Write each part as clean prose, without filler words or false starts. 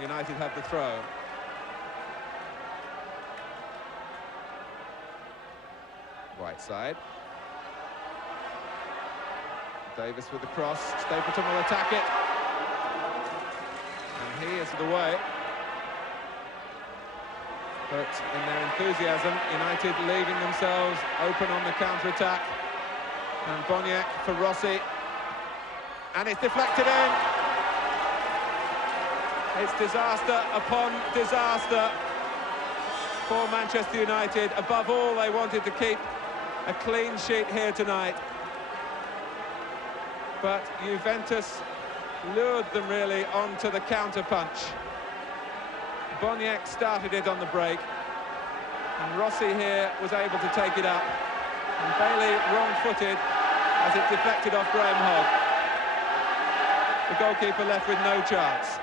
United have the throw. Right side. Davis with the cross. Stapleton will attack it. And he is the way. But in their enthusiasm, United leaving themselves open on the counter-attack. And Boniek for Rossi. And it's deflected in. It's disaster upon disaster for Manchester United. Above all, they wanted to keep a clean sheet here tonight. But Juventus lured them really onto the counter-punch. Boniek started it on the break, and Rossi here was able to take it up. And Bailey wrong-footed as it deflected off Graham Hogg. The goalkeeper left with no chance.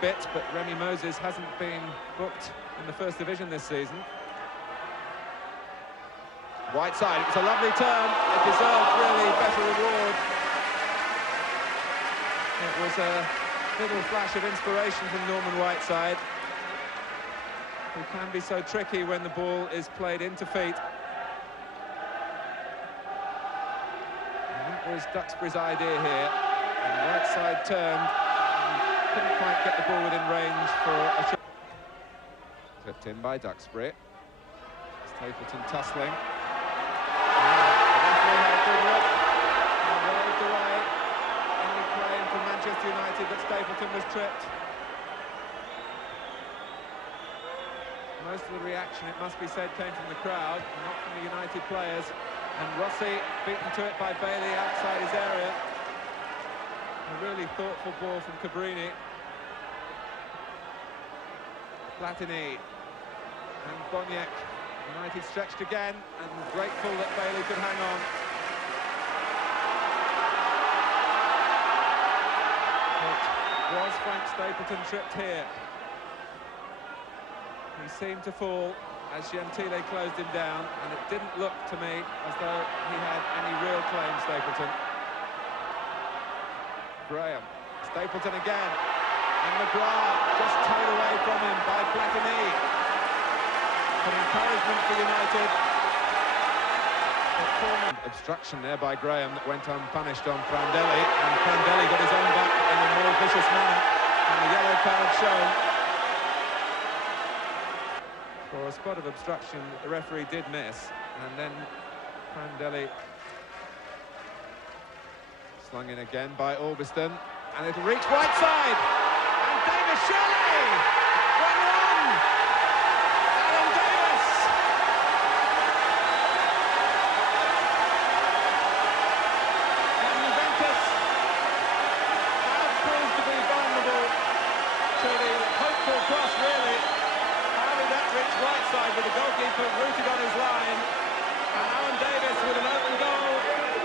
But Remy Moses hasn't been booked in the First Division this season. Whiteside, it was a lovely turn. It deserved really better reward. It was a little flash of inspiration from Norman Whiteside, who can be so tricky when the ball is played into feet. I think it was Duxbury's idea here, and Whiteside turned and couldn't quite get the ball within range for a shot. Clipped in by Duxbury. Stapleton tussling. Manchester United, but Stapleton was tripped. Most of the reaction, it must be said, came from the crowd, not from the United players. And Rossi beaten to it by Bailey outside his area. A really thoughtful ball from Cabrini. Platini and Boniek. United stretched again, and grateful that Bailey could hang on. Was Frank Stapleton tripped here? He seemed to fall as Gentile closed him down, and it didn't look to me as though he had any real claim, Stapleton. Graham, Stapleton again, and McGrath just towed away from him by Platini. An encouragement for United. Obstruction there by Graham that went unpunished on Prandelli, and Prandelli got his own back in a more vicious manner, and the yellow card shown. For a spot of obstruction that the referee did miss, and then Prandelli slung in again by Orbiston, and it'll reach Whiteside, and Davis surely! 1-1! Cross, really. How did that reach Whiteside with the goalkeeper rooted on his line? And Alan Davis with an open goal,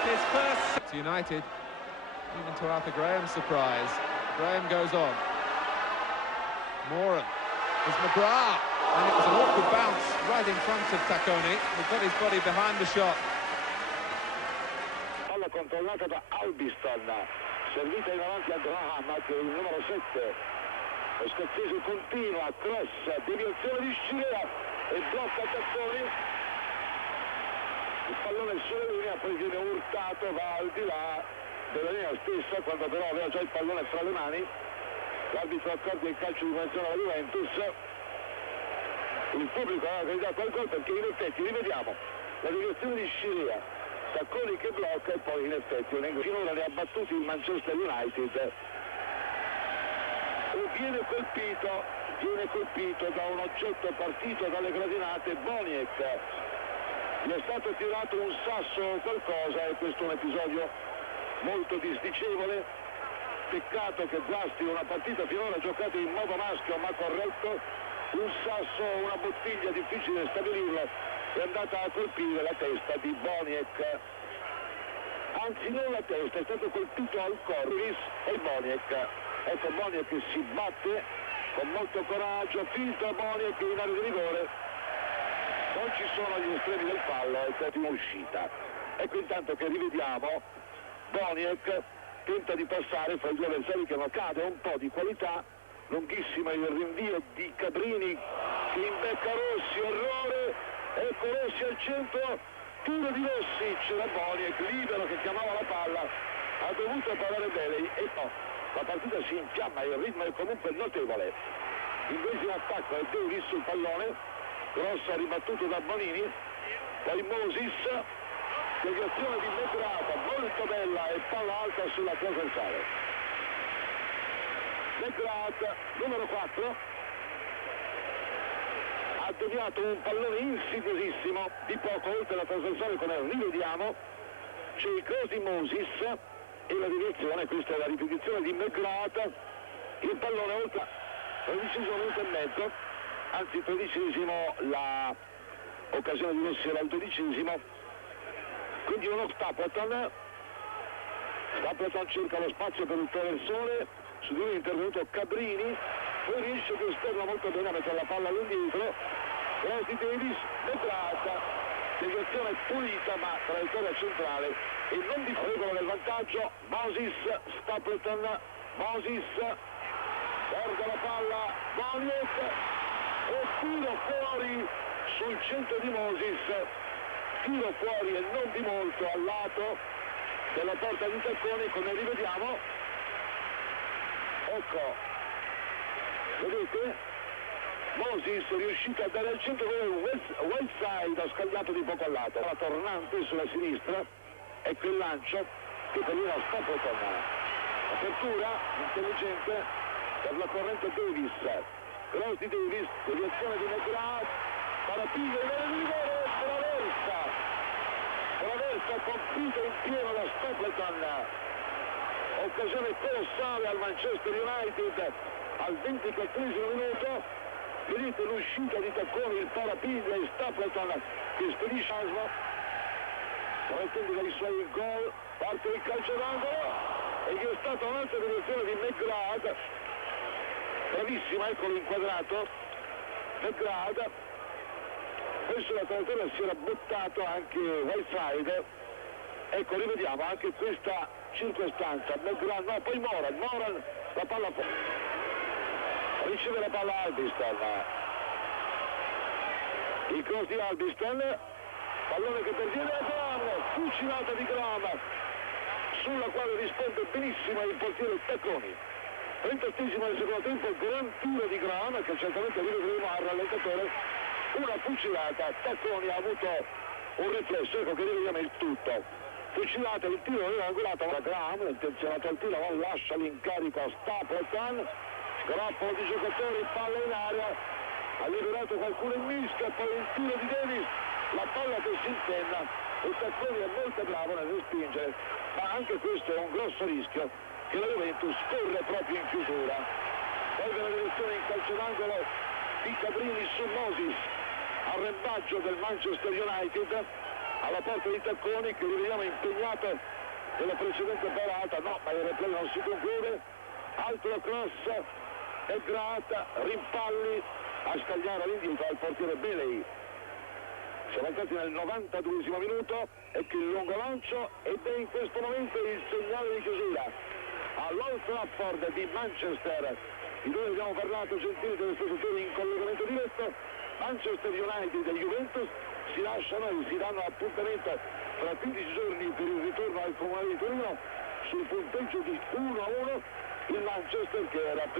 his first. United, even to Arthur Graham's surprise. Graham goes on. Moran is McGrath, and it was an awkward bounce right in front of Tacconi, who got his body behind the shot. Palla controllata da Albiston, servita in avanti a Graham, che è il numero 7. Lo scozzese continua, cross, deviazione di Scirea e blocca Tacconi. Il pallone sulla linea, poi viene urtato, va al di là della linea stessa, quando però aveva già il pallone fra le mani. L'arbitro accorda il calcio di punizione alla Juventus. Il pubblico aveva gridato al gol perché in effetti, rivediamo, la deviazione di Scirea, Tacconi che blocca e poi in effetti finora ne ha battuti il Manchester United. E viene colpito da un oggetto partito dalle gradinate Boniek. Gli è stato tirato un sasso o qualcosa, e questo è un episodio molto disdicevole. Peccato che guasti una partita finora giocata in modo maschio ma corretto. Un sasso o una bottiglia, difficile stabilirlo, è andata a colpire la testa di Boniek. Anzi, non la testa, è stato colpito al corris e Boniek. Ecco Boniek che si batte con molto coraggio, filtra Boniek in area di rigore. Non ci sono gli estremi del fallo, è stata in uscita. Ecco intanto che rivediamo Boniek tenta di passare fra i due avversari che non cade, un po' di qualità, lunghissima il rinvio di Cabrini che imbecca Rossi, errore, ecco Rossi al centro, tiro di Rossi, c'era Boniek libero che chiamava la palla, ha dovuto parare Belei e no, la partita si infiamma, il ritmo è comunque notevole. Invece in attacco è Davis sul pallone, grossa ribattuto da Bonini, poi Moses, deviazione di Megrata, molto bella e palla alta sulla trasversale. Megrata, numero 4, ha deviato un pallone insidiosissimo, di poco oltre la trasversale, come rivediamo, c'è il cross di Moses e la deviazione, questa è la ripetizione di Megrata, il pallone oltre 13 minuto e mezzo, anzi 13esimo la occasione di Rossi era il 12esimo, quindi uno Stapleton cerca lo spazio per il traversone, su di lui è intervenuto Cabrini, poi riesce ad esterno molto bene a mettere la palla all'indietro, cross di Davis, Megrata, deviazione pulita ma traiettoria centrale e non di regola del vantaggio. Moses, Stapleton, Moses perde la palla, Boniek e tiro fuori sul centro di Moses, tiro fuori e non di molto al lato della porta di Tacconi, come rivediamo, ecco, vedete, Moses è riuscito a dare al centro con il right side, ha scagliato di poco al lato, la tornante sulla sinistra, ecco il lancio che per lui sta portando, apertura intelligente per la corrente Davis, cross di Davis, deviazione di Megrata, parapiglia il rigore, traversa colpito in pieno da Stapleton, occasione colossale al Manchester United al 24esimo minuto, vedete l'uscita di Tacconi, il parapiglia e Stapleton che spedisce Asma, trattando dai suoi gol, parte il calcio d'angolo e che è stata un'altra direzione di Megrata, bravissima, eccolo inquadrato, Megrata, verso la traiettoria si era buttato anche Whiteside, ecco rivediamo anche questa circostanza, Megrata, no, poi Moran, la palla fuori, riceve la palla Albiston, il cross di Albiston, pallone che perviene a Graham, fucilata di Graham, sulla quale risponde benissimo il portiere Tacconi. 38esimo del secondo tempo, gran tiro di Graham che certamente rivedremo al rallentatore, una fucilata, Tacconi ha avuto un riflesso, ecco che rivediamo il tutto, fucilata, il tiro era angolato da Graham, intenzionato al tiro, non lascia l'incarico a Stapleton, grappolo di giocatori, palla in aria, ha liberato qualcuno in mischia, poi il tiro di Davis, la palla che si intenna e Tacconi è molto bravo nel respingere, ma anche questo è un grosso rischio che la Juventus corre proprio in chiusura. Poi viene la direzione in calcio d'angolo di Cabrini su Moses, arrembaggio del Manchester United alla porta di Tacconi che rivediamo impegnato nella precedente parata, no, ma il replay non si conclude, altro cross, Megrata, rimpalli a scagliare all'indietro al portiere Belei. Siamo entrati nel 92esimo minuto, ecco il lungo lancio ed è in questo momento il segnale di chiusura all'Old Trafford di Manchester. Di noi abbiamo parlato, gentili telespettatori, in collegamento diretto. Manchester United e Juventus si lasciano e si danno appuntamento tra 15 giorni per il ritorno al Comunale di Torino sul punteggio di 1-1, il Manchester che era primo